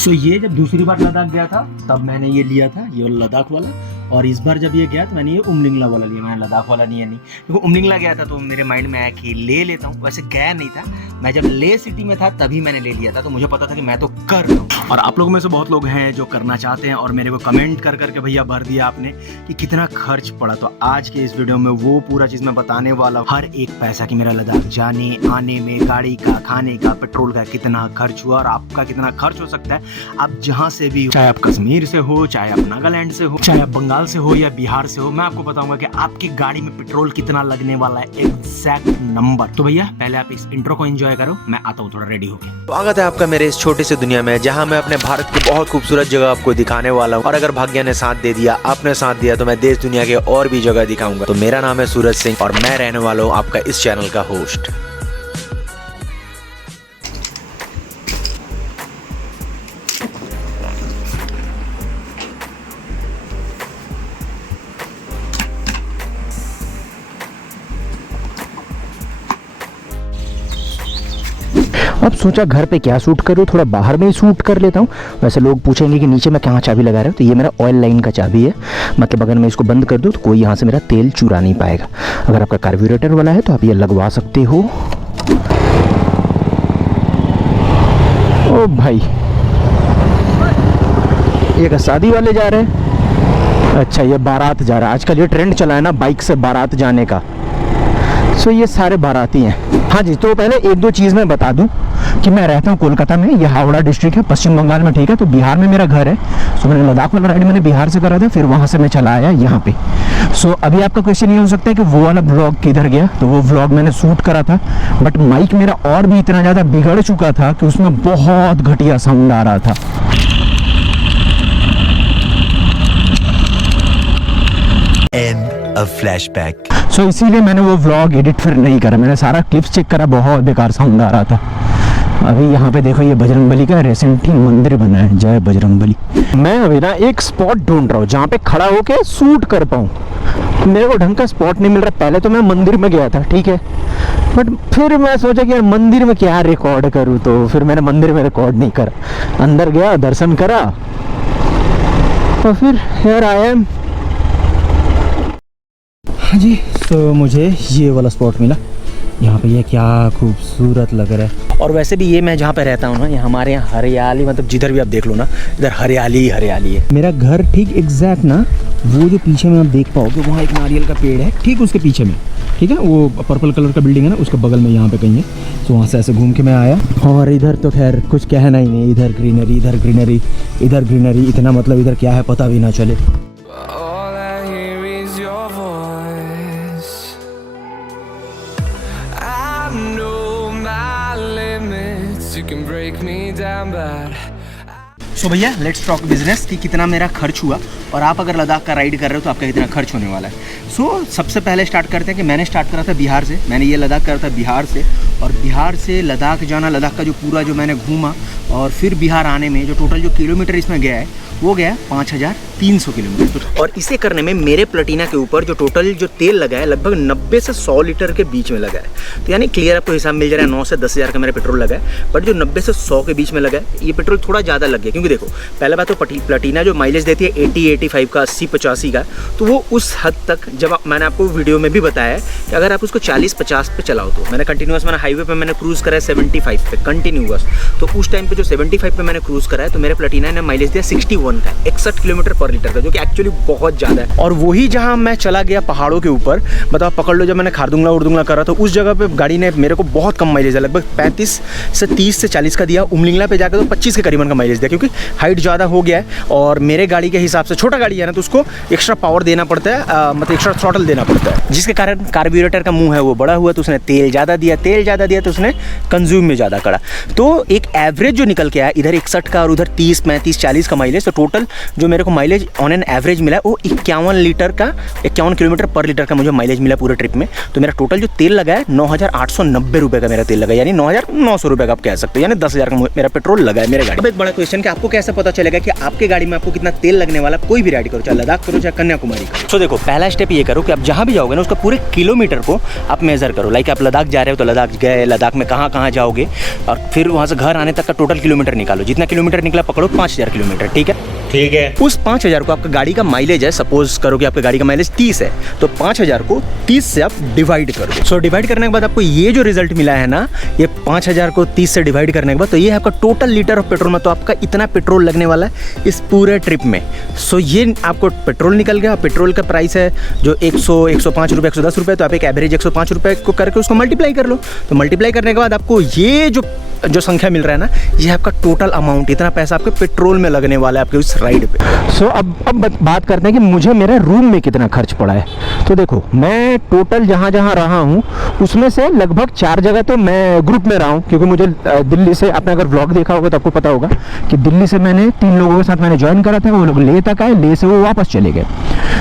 सो ये जब दूसरी बार लद्दाख गया था तब मैंने ये लिया था, ये लद्दाख वाला। और इस बार जब ये गया तो मैंने ये उमलिंगला वाला लिया, मैंने लद्दाख वाला नहीं है। नहीं क्योंकि उमलिंगला गया था तो मेरे माइंड में आया कि ले लेता हूँ, वैसे गया नहीं था मैं, जब ले सिटी में था तभी मैंने ले लिया था, तो मुझे पता था कि मैं तो कर लूँ। और आप लोगों में से बहुत लोग हैं जो करना चाहते हैं और मेरे को कमेंट कर करके भैया भर दिया आपने कि कितना खर्च पड़ा। तो आज के इस वीडियो में वो पूरा चीज़ मैं बताने वाला हूँ, हर एक पैसा कि मेरा लद्दाख जाने आने में, गाड़ी का, खाने का, पेट्रोल का कितना खर्च हुआ और आपका कितना खर्च हो सकता है। आप जहाँ से भी हो, चाहे आप कश्मीर से हो, चाहे आप नागालैंड से हो, चाहे आप बंगाल से हो या बिहार से हो, मैं आपको बताऊंगा कि आपकी गाड़ी में पेट्रोल कितना लगने वाला है, एग्जैक्ट नंबर। तो भैया पहले आप इस इंट्रो को एंजॉय करो, मैं आता हूँ थोड़ा रेडी होके। स्वागत है आपका मेरे इस छोटी सी दुनिया में, जहां मैं अपने भारत की बहुत खूबसूरत जगह आपको दिखाने वाला हूं। और अगर भाग्य ने साथ दे दिया, आपने साथ दिया, तो मैं देश दुनिया के और भी जगह दिखाऊंगा। तो मेरा नाम है सूरज सिंह और मैं रहने वाला हूँ आपका इस चैनल का होस्ट। अब सोचा घर पे क्या शूट करूँ, थोड़ा बाहर में ही शूट कर लेता हूँ। वैसे लोग पूछेंगे कि नीचे मैं कहाँ चाबी लगा रहा हूँ, तो ये मेरा ऑयल लाइन का चाबी है। मतलब अगर मैं इसको बंद कर दूँ तो कोई यहाँ से मेरा तेल चुरा नहीं पाएगा। अगर आपका कार्बोरेटर वाला है तो आप ये लगवा सकते हो। ओ भाई, ये क्या शादी वाले जा रहे हैं? अच्छा, ये बारात जा रहा है। आजकल ये ट्रेंड चला है ना बाइक से बारात जाने का। सो ये सारे बाराती हैं। हाँ जी, तो पहले एक दो चीज़ मैं बता दूं कि मैं रहता हूँ कोलकाता में, ये हावड़ा डिस्ट्रिक्ट है, पश्चिम बंगाल में, ठीक है। तो बिहार में मेरा घर है। सो मैंने लद्दाख वाला राइड मैंने बिहार से करा था, फिर वहाँ से मैं चला आया यहाँ पे। सो अभी आपका क्वेश्चन ये हो सकता है कि वो वाला व्लॉग किधर गया, तो वो व्लॉग मैंने शूट करा था, बट माइक मेरा और भी इतना ज़्यादा बिगड़ चुका था कि उसमें बहुत घटिया साउंड आ रहा था। फ्लैशबैक। सो इसीलिए मैंने वो व्लॉग एडिट फिर नहीं करा। मैंने सारा क्लिप्स चेक करा, बहुत बेकार साउंड आ रहा था। अभी यहाँ पे देखो, ये बजरंगबली का रिसेंट ही मंदिर बना है, जय बजरंगबली। मैं अभी ना एक स्पॉट ढूंढ रहा हूँ जहाँ पे खड़ा होके शूट कर पाऊँ। मेरे को ढंग का स्पॉट नहीं मिल रहा। पहले तो मैं मंदिर में गया था, ठीक है, बट फिर मैं सोचा कि यार मंदिर में क्या रिकॉर्ड करूँ, तो फिर मैंने मंदिर में रिकॉर्ड नहीं करा। अंदर गया, दर्शन करा और फिर हियर आई एम। हाँ जी, तो मुझे ये वाला स्पॉट मिला। यहाँ पे ये क्या खूबसूरत लग रहा है। और वैसे भी ये मैं जहाँ पे रहता हूँ ना, ये हमारे यहाँ हरियाली, मतलब जिधर भी आप देख लो ना, इधर हरियाली ही हरियाली है। मेरा घर ठीक एग्जैक्ट ना, वो जो पीछे में आप देख पाओगे, वहाँ एक नारियल का पेड़ है, ठीक उसके पीछे में, ठीक है, वो पर्पल कलर का बिल्डिंग है ना, उसके बगल में यहाँ पे कहीं है। तो वहाँ से ऐसे घूम के मैं आया। और इधर तो खैर कुछ कहना ही नहीं, इधर ग्रीनरी, इधर ग्रीनरी, इधर ग्रीनरी, इतना मतलब इधर क्या है पता भी ना चले। सो भैया लेट्स टॉक बिजनेस कि कितना मेरा खर्च हुआ और आप अगर लद्दाख का राइड कर रहे हो तो आपका कितना खर्च होने वाला है। सो सबसे पहले स्टार्ट करते हैं कि मैंने स्टार्ट करा था बिहार से। मैंने ये लद्दाख करा था बिहार से, और बिहार से लद्दाख जाना, लद्दाख का जो पूरा जो मैंने घूमा और फिर बिहार आने में जो टोटल जो किलोमीटर इसमें गया है वो गया 5300 किलोमीटर। और इसे करने में मेरे प्लेटिना के ऊपर जो टोटल जो तेल लगा है लगभग 90 से 100 लीटर के बीच में लगा है। तो यानी क्लियर आपको हिसाब मिल जा रहा है, 9 से 10 हज़ार का मेरा पेट्रोल लगा है। बट जो 90 से 100 के बीच में लगा है, ये पेट्रोल थोड़ा ज़्यादा लग गया। क्योंकि देखो, पहला बात तो प्लेटिना जो माइलेज देती है 80-85 का, 80-85 का, तो वो उस हद तक, जब मैंने आपको वीडियो में भी बताया है कि अगर आप उसको 40-50 पे चलाओ, तो मैंने कंटिन्यूस, मैंने हाईवे पे मैंने क्रूज़ करा है 75 पे कंटिन्यूस। तो उस टाइम पे जो 75 पे मैंने क्रूज़ करा है, तो मेरे प्लेटिना ने माइलेज दिया 61 का, 61 किलोमीटर पर लीटर का, जो कि एक्चुअली बहुत ज़्यादा है। और वही जहाँ मैं चला गया पहाड़ों के ऊपर, बताओ पकड़ लो, जब मैंने खारदुंगला उर्दुंगला करा तो उस जगह पे गाड़ी ने मेरे को बहुत कम माइलेज है, लगभग 35 से 30 से 40 का दिया। उमलिंगला पे जाकर तो 25 के करीबन का माइलेज दिया, क्योंकि हाइट ज़्यादा हो गया है और मेरे गाड़ी के हिसाब से छोटा गाड़ी है ना, तो उसको एक्स्ट्रा पावर देना पड़ता है, मतलब एक्स्ट्रा थ्रॉटल देना पड़ता है, जिसके कारण कार्बोरेटर का मुँह है वो बड़ा हुआ, तो उसने तेल ज़्यादा दिया, तेल ज़्यादा दिया तो उसने कंज्यूम में ज़्यादा करा। तो एक एवरेज जो निकल के आया इधर 61 का और उधर 30, 35, 40 का माइलेज, तो टोटल जो मेरे को माइलेज ऑन एन एवरेज मिला है वो 51 किलोमीटर पर लीटर का मुझे माइलेज मिला पूरे ट्रिप में। तो मेरा टोटल जो तेल लगा है 9,890 रुपये का मेरा तेल लगा, यानी 9,900 रुपये का आप कह सकते हो, यानी 10,000 का मेरा पेट्रोल लगा है मेरे गाड़ी। अब एक बड़ा क्वेश्चन कि आपको कैसे पता चलेगा कि आपके गाड़ी में आपको कितना तेल लगने वाला। कोई भी राइड करो, चाहे लद्दाख करो चाहे कन्याकुमारी करो। तो देखो पहला स्टेप ये करो कि आप जहाँ भी जाओगे ना उसका पूरे किलोमीटर को आप मेजर करो। लाइक आप लद्दाख जा रहे हो तो लद्दाख गए, लद्दाख में कहाँ कहाँ जाओगे और फिर वहाँ से घर आने तक का टोटल किलोमीटर निकालो। जितना किलोमीटर निकला पकड़ो 5,000 किलोमीटर, ठीक है। उस 5,000 को आपका गाड़ी का माइलेज है, सपोज करो कि आपका गाड़ी का माइलेज 30 है, तो 5,000 को 30 से आप डिवाइड कर दो। सो डिवाइड करने के बाद आपको ये जो रिजल्ट मिला है ना, ये 5,000 को 30 से डिवाइड करने के बाद, तो ये आपका टोटल लीटर ऑफ पेट्रोल में, तो आपका इतना पेट्रोल लगने वाला है इस पूरे ट्रिप में। सो ये आपको पेट्रोल निकल गया। पेट्रोल का प्राइस है जो 105 रुपये, 110 रुपये, तो आप एक एवरेज 105 रुपये को करके उसको मल्टीप्लाई कर लो। तो मल्टीप्लाई करने के बाद आपको ये जो संख्या मिल रहा है ना, ये आपका टोटल अमाउंट, इतना पैसा आपके पेट्रोल में लगने वाला है आपके उस राइड पे। सो अब बात करते हैं कि मुझे मेरे रूम में कितना खर्च पड़ा है। तो देखो मैं टोटल जहाँ जहाँ रहा हूँ उसमें से लगभग 4 जगह तो मैं ग्रुप में रहा हूँ, क्योंकि मुझे दिल्ली से, आपने अगर व्लॉग देखा होगा तो आपको पता होगा कि दिल्ली से मैंने 3 लोगों के साथ मैंने ज्वाइन करा था। वो लोग लेह तक आए, लेह से वो वापस चले गए।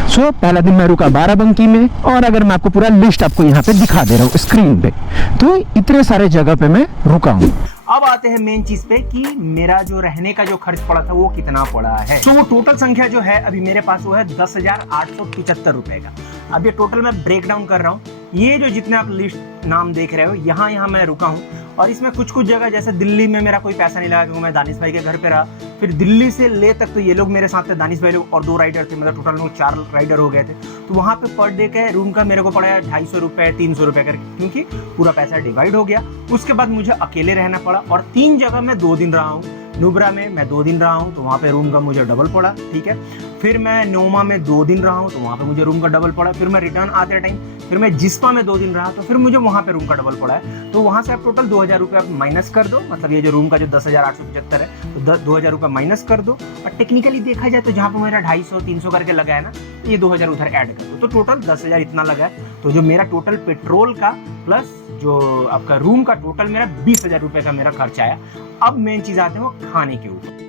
सो पहला दिन मैं रुका बाराबंकी में, और अगर मैं आपको पूरा लिस्ट आपको यहाँ पे दिखा दे रहा हूँ स्क्रीन पे, तो इतने सारे जगह पे मैं रुका हूँ। अब आते हैं मेन चीज पे कि मेरा जो रहने का जो खर्च पड़ा था वो कितना पड़ा है। तो वो टोटल संख्या जो है अभी मेरे पास वो है 10,875 रुपए का। अब ये टोटल मैं ब्रेक डाउन कर रहा हूँ। ये जो जितने आप लिस्ट नाम देख रहे हो, यहाँ मैं रुका हूँ, और इसमें कुछ जगह जैसे दिल्ली में मेरा कोई पैसा नहीं लगा क्योंकि मैं दानिश भाई के घर पे रहा। फिर दिल्ली से ले तक तो ये लोग मेरे साथ थे, दानिश भाई लोग और 2 राइडर थे, मतलब टोटल लोग 4 राइडर हो गए थे। तो वहाँ पे पर डे का रूम का मेरे को पड़ा है 250 रुपये, 300 रुपये करके, क्योंकि पूरा पैसा डिवाइड हो गया। उसके बाद मुझे अकेले रहना पड़ा, और 3 जगह मैं 2 दिन रहा हूँ। नुब्रा में मैं 2 दिन रहा हूँ, तो वहाँ पे रूम का मुझे डबल पड़ा, ठीक है। फिर मैं नोमा में 2 दिन रहा हूँ, तो वहाँ पे मुझे रूम का डबल पड़ा। फिर मैं रिटर्न आते टाइम फिर मैं जिस्पा में 2 दिन रहा, तो फिर मुझे वहाँ पे रूम का डबल पड़ा है। तो वहाँ से आप टोटल 2,000 रुपये माइनस कर दो, मतलब ये जो रूम का जो 10,875 है, तो 2,000 रुपये माइनस कर दो। और टेक्निकली देखा जाए तो जहाँ पे मेरा 250, 300 करके लगा है ना, तो ये 2,000 उधर ऐड कर दो, तो टोटल 10,000 इतना लगा है। तो जो मेरा टोटल पेट्रोल का प्लस जो आपका रूम का टोटल मेरा 20,000 रुपये का मेरा खर्च आया। अब मेन चीज़ आते हैं वो खाने के ऊपर।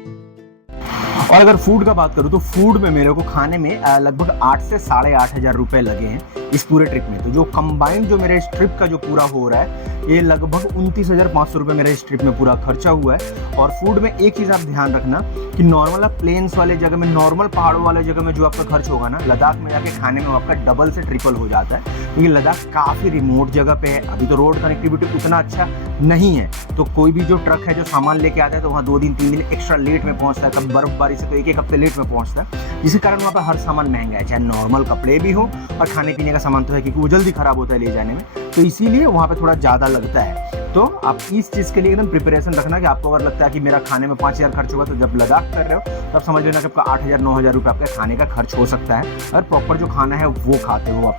और अगर फूड का बात करूँ तो फूड में मेरे को खाने में लगभग 8 से 8,500 रुपये लगे हैं इस पूरे ट्रिप में। तो जो कंबाइंड जो मेरे इस ट्रिप का जो पूरा हो रहा है, ये लगभग 29,500 रुपये मेरे इस ट्रिप में पूरा खर्चा हुआ है। और फूड में एक चीज़ आप ध्यान रखना कि नॉर्मल आप प्लेन्स वाले जगह में, नॉर्मल पहाड़ों वाले जगह में जो आपका खर्च होगा ना, लद्दाख में जाके खाने में आपका डबल से ट्रिपल हो जाता है, क्योंकि लद्दाख काफ़ी रिमोट जगह पे है। अभी तो रोड कनेक्टिविटी उतना अच्छा नहीं है, तो कोई भी जो ट्रक है जो सामान लेके आता है तो वहाँ 2 दिन 3 दिन एक्स्ट्रा लेट में पहुँचता है। कब बर्फबारी से तो 1-1 हफ्ते लेट में पहुँचता है, जिसके कारण वहाँ पर हर सामान महंगा है, चाहे नॉर्मल कपड़े भी हो और खाने पीने का सामान तो है, क्योंकि वो जल्दी खराब होता है ले जाने में, तो इसीलिए वहाँ पे थोड़ा ज़्यादा लगता है। तो आप इस चीज़ के लिए एकदम प्रिपरेशन रखना कि आपको अगर लगता है कि मेरा खाने में 5,000 खर्च होगा, तो जब लद्दाख कर रहे हो तब समझ लेना कि आपका 8,000 9,000 रुपये आपके खाने का खर्च हो सकता है, अगर प्रॉपर जो खाना है वो खाते हो आप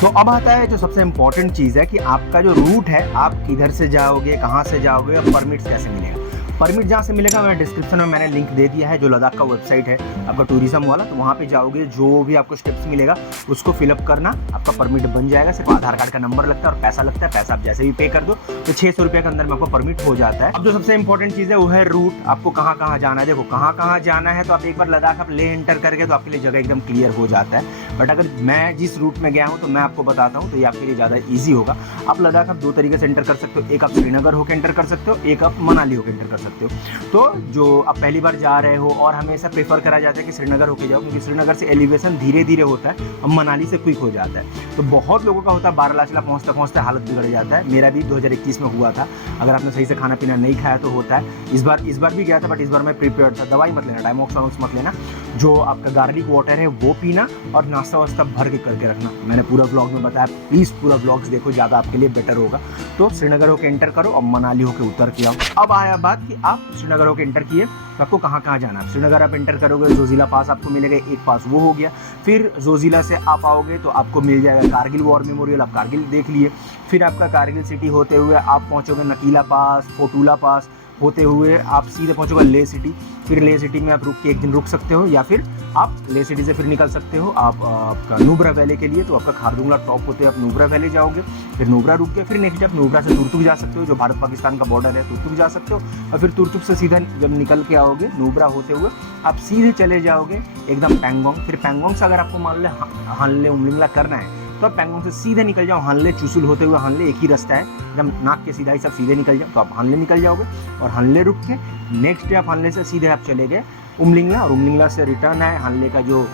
तो अब आता है जो सबसे इम्पोर्टेंट चीज़ है कि आपका जो रूट है, आप किधर से जाओगे, कहाँ से जाओगे और परमिट्स कैसे मिलेगा। परमिट जहाँ से मिलेगा मैं डिस्क्रिप्शन में मैंने लिंक दे दिया है, जो लद्दाख का वेबसाइट है आपका टूरिज्म वाला, तो वहाँ पे जाओगे, जो भी आपको स्टेप्स मिलेगा उसको फिलअप करना, आपका परमिट बन जाएगा। सिर्फ आधार कार्ड का नंबर लगता है और पैसा लगता है। पैसा आप जैसे भी पे कर दो तो 600 रुपये के अंदर में आपको परमिट हो जाता है। अब जो सबसे इंपॉर्टेंट चीज़ है वो है रूट, आपको कहाँ कहाँ जाना है। देखो कहाँ कहाँ जाना है तो आप एक बार लद्दाख आप लेह एंटर करके तो आपके लिए जगह एकदम क्लियर हो जाता है। बट अगर मैं जिस रूट में गया हूँ तो मैं आपको बताता हूँ, तो ये आपके लिए ज़्यादा ईजी होगा। आप लद्दाख आप 2 तरीके से एंटर कर सकते हो, एक आप श्रीनगर होकर एंटर कर सकते हो, एक आप मनाली होकर एंटर कर सकते हो। तो जो आप पहली बार जा रहे हो, और हमेशा प्रेफर करा जाता है कि श्रीनगर होके जाओ, क्योंकि श्रीनगर से एलिवेशन धीरे धीरे होता है और मनाली से क्विक हो जाता है। तो बहुत लोगों का होता है बारालाचला पहुँचते पहुँचते हालत बिगड़ जाता है। मेरा भी 2021 में हुआ था। अगर आपने सही से खाना पीना नहीं खाया तो होता है। इस बार भी गया था, बट इस बार मैं प्रिपेयर्ड था। दवाई मत लेना, डायमोक्स मत लेना, जो आपका गार्लिक वाटर है वो पीना, और नाश्ता वास्ता भर के करके रखना। मैंने पूरा ब्लॉग में बताया, प्लीज़ पूरा ब्लॉग्स देखो, ज़्यादा आपके लिए बेटर होगा। तो श्रीनगर होकर एंटर करो और मनाली होकर उतर के आओ। अब आया बात कि आप श्रीनगर होकर एंटर किए तो आपको कहाँ कहाँ जाना है। श्रीनगर आप एंटर करोगे, जोजिला पास आपको मिलेगा, एक पास वो हो गया। फिर जोजिला से आप आओगे तो आपको मिल जाएगा कारगिल वॉर मेमोरियल, आप कारगिल देख लिए। फिर आपका कारगिल सिटी होते हुए आप पहुँचोगे नकीला पास, फोटूला पास, होते हुए आप सीधे पहुँचोगे ले सिटी। फिर ले सिटी में आप रुक के एक दिन रुक सकते हो, या फिर आप ले सिटी से फिर निकल सकते हो आप आपका नुब्रा वैली के लिए। तो आपका खारदुंगला टॉप होते आप नुब्रा वैली जाओगे, फिर नुब्रा रुक के फिर नेक्स्ट आप नुब्रा से तुर्तुक जा सकते हो, जो भारत पाकिस्तान का बॉर्डर है, तुर्तुक जा सकते हो। और फिर तुर्तुक से सीधा जब निकल के आओगे नुब्रा होते हुए आप सीधे चले जाओगे एकदम पैंगोंग। फिर पैंगोंग से अगर आपको मान लो हानले उमलिंगला करना है तो आप पैंगोंग से सीधे निकल जाओ हानले चुसुल होते हुए। हानले एक ही रास्ता है, एकदम नाक के सीधा ही सब सीधे निकल जाओ, तो आप हानले निकल जाओगे। और हानले रुक के नेक्स्ट डे आप हानले से सीधे आप चले गए उमलिंगला, और उमलिंगला से रिटर्न आए हानले का जो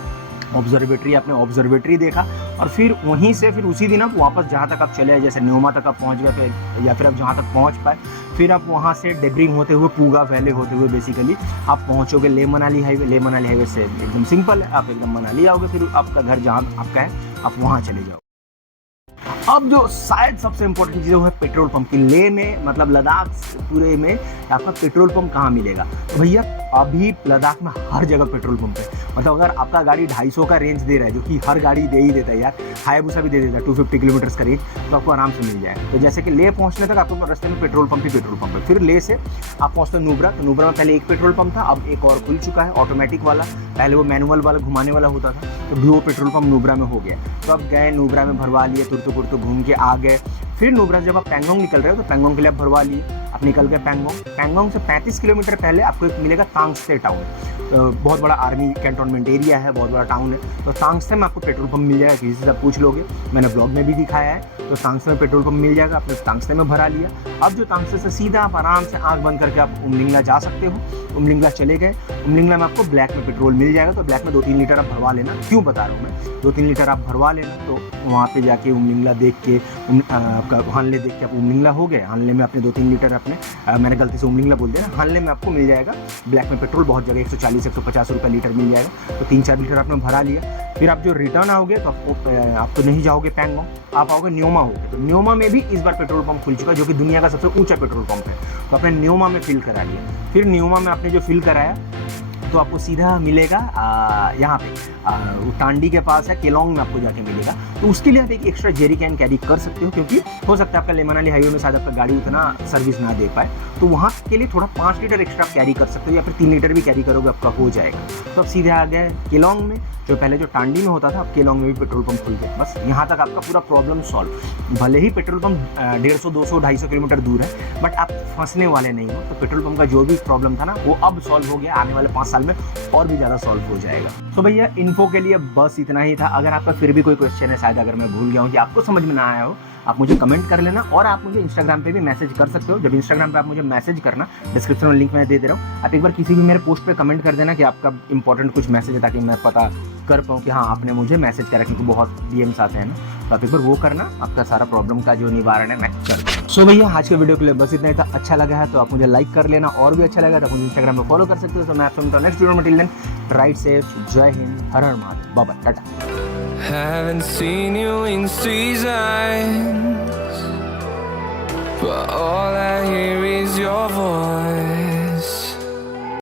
ऑब्जर्वेटरी, आपने ऑब्जर्वेटरी देखा। और फिर वहीं से फिर उसी दिन आप वापस जहाँ तक आप चले, जैसे न्योमा तक आप पहुँच गए, फिर या फिर आप जहाँ तक पहुँच पाए, फिर आप वहाँ से डेब्रिंग होते हुए पूगा वैली होते हुए बेसिकली आप पहुँचोगे ले मनाली हाईवे। ले मनाली हाईवे से एकदम सिंपल है, आप एकदम मनाली आओगे, फिर आपका घर जहाँ आपका है आप वहाँ चले जाओ। अब जो शायद सबसे इम्पोर्टेंट चीज़ है पेट्रोल पंप की। ले में मतलब लद्दाख पूरे में आपका पेट्रोल पंप कहाँ मिलेगा? तो भैया अभी लद्दाख में हर जगह पेट्रोल पंप है। मतलब अगर आपका गाड़ी 250 का रेंज दे रहा है, जो कि हर गाड़ी दे ही देता है यार, हायाबुसा भी दे देता है 250 किलोमीटर का रेंज, तो आपको आराम से मिल जाएगा। तो जैसे कि ले पहुँचने तक आपको रास्ते में पेट्रोल पंप ही पेट्रोल पंप है। फिर ले से आप पहुँचते हो नुब्रा, तो नुब्रा में पहले एक पेट्रोल पंप था, अब एक और खुल चुका है ऑटोमेटिक वाला। पहले वो मैनुअल वाला घुमाने वाला होता था, तो भी वो पेट्रोल पंप नुब्रा में हो गया। तो अब गए नुब्रा में भरवा लिए, तुर्तुक घूम के आ गए। फिर नुब्रा जब आप पैंगोंग निकल रहे हो तो पैंगोंग के लिए आप भरवा लिए, आप निकल गए पैंगोंग। पैंगोंग से 35 किलोमीटर पहले आपको एक मिलेगा तांगस्ते टाउन। तो बहुत बड़ा आर्मी कैंटोनमेंट एरिया है, बहुत बड़ा टाउन है। तो तांगस्ते में आपको पेट्रोल पंप मिल जाएगा, किसी से आप पूछ लोगे, मैंने ब्लॉग में भी दिखाया है। तो तांगस्ते में पेट्रोल पंप मिल जाएगा, आपने तांगस्ते में भरा लिया। अब जो तांगस्ते से सीधा आप आराम से आँख बंद करके आप उमलिंगला जा सकते हो। उमलिंगला चले गए, उमलिंगला में आपको ब्लैक में पेट्रोल मिल जाएगा। तो ब्लैक में 2-3 लीटर आप भरवा लेना। क्यों बता रहा हूँ मैं, 2-3 लीटर आप भरवा लेना। तो वहाँ पे जाके उमलिंगला देख के आपका हानले देख के आप उमलिंगला हो गए। हानले में अपने 2-3 लीटर अपने मैंने गलती से उमलिंगला बोल दिया ना, हानले में आपको मिल जाएगा ब्लैक में पेट्रोल बहुत जगह 140-150 रुपये लीटर मिल जाएगा। तो 3-4 लीटर आपने भरा लिया। फिर आप जो रिटर्न आओगे तो आप तो नहीं जाओगे पैंगोंग, आप आओगे न्योमा होगे। तो न्योमा में भी इस बार पेट्रोल पंप खुल चुका है, जो कि दुनिया का सबसे ऊंचा पेट्रोल पंप है। तो आपने न्योमा में फिल करा लिया। फिर न्योमा में आपने जो फिल कराया तो आपको सीधा मिलेगा यहाँ पे टांडी के पास है, केलोंग में आपको जाके मिलेगा। तो उसके लिए आप एक एक्स्ट्रा जेरी कैन कैरी कर सकते हो, क्योंकि हो सकता है आपका ले मनाली हाईवे में शायद आपका गाड़ी उतना सर्विस ना दे पाए। तो वहाँ के लिए थोड़ा 5 लीटर एक्स्ट्रा कैरी कर सकते हो, या फिर 3 लीटर भी कैरी करोगे आपका हो जाएगा। तो अब सीधे आ गए केलोंग में, जो पहले जो टांडी में होता था, अब केलोंग में भी पेट्रोल पंप खुल गया। बस यहाँ तक आपका पूरा प्रॉब्लम सॉल्व। भले ही पेट्रोल पंप 150, 200, 250 किलोमीटर दूर है, बट आप फंसने वाले नहीं हो। तो पेट्रोल पंप का जो भी प्रॉब्लम था ना, वो अब सॉल्व हो गया। आने वाले 5 साल में और भी ज़्यादा सॉल्व हो जाएगा। तो भैया इन्फो के लिए बस इतना ही था। अगर आपका फिर भी कोई क्वेश्चन है, शायद अगर मैं भूल गया हूँ कि आपको समझ में ना आया हो, आप मुझे कमेंट कर लेना। और आप मुझे इंस्टाग्राम पे भी मैसेज कर सकते हो। जब इंस्टाग्राम पे आप मुझे मैसेज करना, डिस्क्रिप्शन में लिंक मैं दे रहा हूँ, आप एक बार किसी भी मेरे पोस्ट पे कमेंट कर देना कि आपका इंपॉर्टेंट कुछ मैसेज है, ताकि मैं पता कर पाऊँ कि हाँ आपने मुझे मैसेज करा, क्योंकि बहुत डीएम्स आते हैं ना। तो आप एक बार वो करना, आपका सारा प्रॉब्लम का जो निवारण है मैं कर दूँ। सो भैया आज के वीडियो के लिए बस इतना ही था। अच्छा लगा है तो आप मुझे लाइक कर लेना, और भी अच्छा लगा तो मुझे इंस्टाग्राम पे फॉलो कर सकते हो। तो मैं आपसे मिलता हूँ नेक्स्ट वीडियो में। टिल देन राइड सेफ, जय हिंद, हर हर Mahadev, bye bye, tata. Haven't seen you in seasons, but all I hear is your voice.